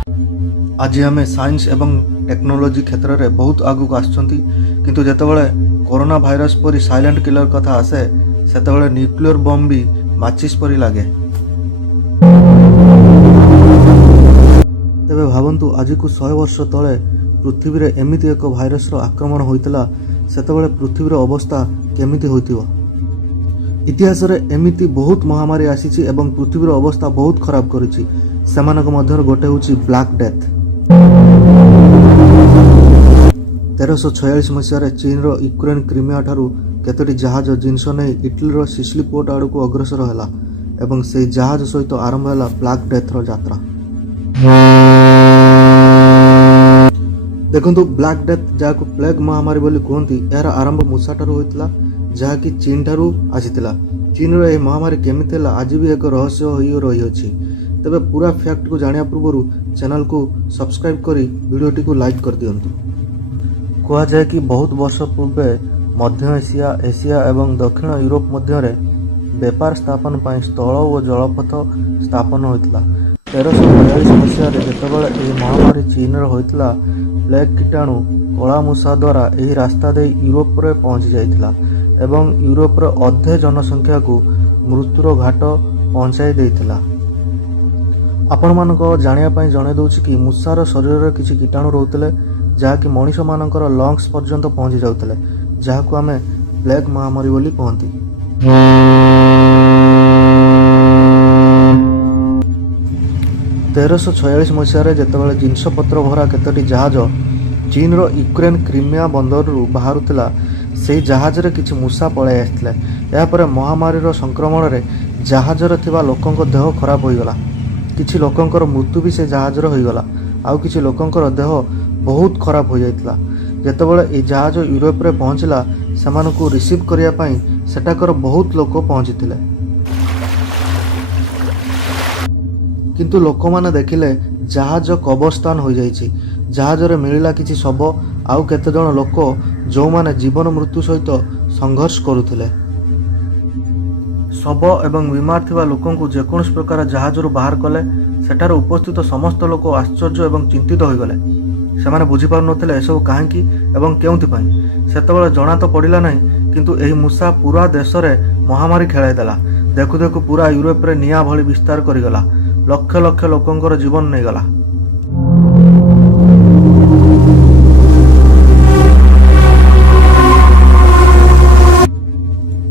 आज आम साइंस एवं टेक्नोलोजी क्षेत्र में बहुत आगू आसुँच किंतु जेतेबेले कोरोना भाइरस परी साइलेंट किलर कथा आसे सेतेबेले न्यूक्लियर बम भी माचिस परी लगे। तेबे भावंतु आज को 100 वर्ष तले पृथ्वी रे एमिति एक भाइरस रो आक्रमण होइतला सेतेबेले पृथ्वीर अवस्था केमिति होइतिबो। इतिहास रे एमिति बहुत महामारी आसीछि एवं पृथ्वीर अवस्था बहुत खराब करिछि। सेमानक मध्य गोटे होछि ब्लैक डेथ। 1346 मसीह चीन रो यूक्रेन क्रिमिया ठारू केतोटी जहाज जिनस नहीं इटली रो सिसिली पोर्ट आड़ को अग्रसर हैला एवं से जहाज सहित आरंभ हैला ब्लैक डेथ रो यात्रा। देखंतु ब्लैक डेथ जाको प्लेग महामारी बोली कहती यार आरंभ मूषा ठारू होइतला जहाँकि चीन ठारू आसीतिला। चीन रो ए महामारी केमिति हैला आज भी एक रहस्य होई रही अछि। तबे पूरा फैक्ट को जानिया पूर्व चैनल को सब्सक्राइब करी वीडियोटी को लाइक कर दियंतु। कहा जाए कि बहुत वर्ष पूर्वे मध्य एशिया एवं दक्षिण यूरोप मध्य व्यापार स्थापन पर स्थल और जलपथ स्थापन होता। 1342 मसीह जितेबाला यह महामारी चीन होता प्लेग कीटाणु कला मूषा द्वारा यह रास्ता दे यूरोप रे पहुंची जाइथिला एवं यूरोप रे अधे जनसंख्या को मृत्युर घाट पहुंचाई देइथिला। आपण मानको जानिया पई जणे दउछि कि मूषार शरीर रे किछि कीटाणु रहउतले जहाँकि मनीष मानकर लंग्स पर्यंत पहुंची जाउतले जहाँकु आमे प्लेग महामारी बोली कहती। 1346 मसीह जितेबाला जिनसपत्र भरा केतोटी जहाज चीन रो यूक्रेन क्रिमिया बंदर बाहरुला से जहाज रे किछि मूषा पळाई आस्थिले। यापर महामारी रो संक्रमण रे जहाज रे थिबा लोकंक देह खराब होइगला। किछि लोकंकर मृत्यु भी से जहाज रे होइगला। आउ किछि लोकंकर देह बहुत खराब हो जाइतला। जेतेबेले ए जहाज यूरोप रे पहुंचला सेमानकु रिसीव करिया पई सेटाकर बहुत लोक पहुंचीथिले किंतु लोक माने देखिले जहाज कबरस्थान हो जाइछि। जहाज रे मिलिला किछि शव आउ केते जण लोक जो माने जीवन मृत्यु सहित संघर्ष करुथिले। शव एवं बीमार थिबा लोकंकु जेकोनस प्रकार जहाज रु बाहर कले सेठार उपस्थित समस्त लोक आश्चर्य एवं चिंतित हो गले। सेमाने बुझी पारु नथिले एसबु काहेकि एवं केउथि पई सेतेबेले जणा तो पड़िला नहीं किंतु एही मूषा पूरा देश रे महामारी खेलाई देला। देखु देखु पूरा यूरोप रे निया भली विस्तार करिगला। लक्ष लक्ष लोकंकर जीवन नहीं गला।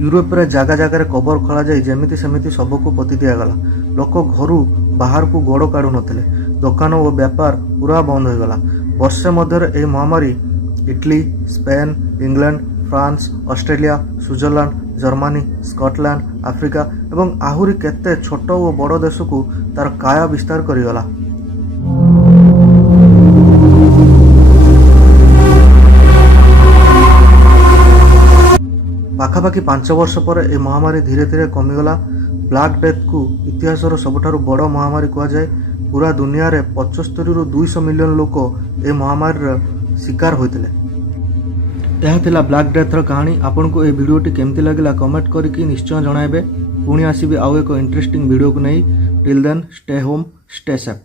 यूरोप रे जागा जागा कबर खोला जाई जेमिति सेमिति सबको पति दिया गला। लोक घरू बाहर को गोड़ काढु नथिले। दुकान और व्यापार पूरा बंद हो गला। वर्षे मध्य यह महामारी Italy, Spain, England, France, Australia, Switzerland, Germany, Scotland, Africa एवं आहुरी केते छोट और बड़ देश को तार काया विस्तार करिगला। पाखापाखि 5 वर्ष पर यह महामारी धीरे धीरे कमिगला। ब्लैक डेथ को इतिहास सबुठारु बड़ महामारी कहा जाए। पूरा दुनिया रे 75 रु 200 मिलियन लोक ए महामारी शिकार होते। यह थिला ब्लैक डेथ रो कहानी। आपन को ए वीडियोटी केमती लगिला कमेंट करके निश्चय जणाइबे। पुणी आसीबे आउ एक इंटरेस्टिंग वीडियो को नहीं। Till then stay home stay safe.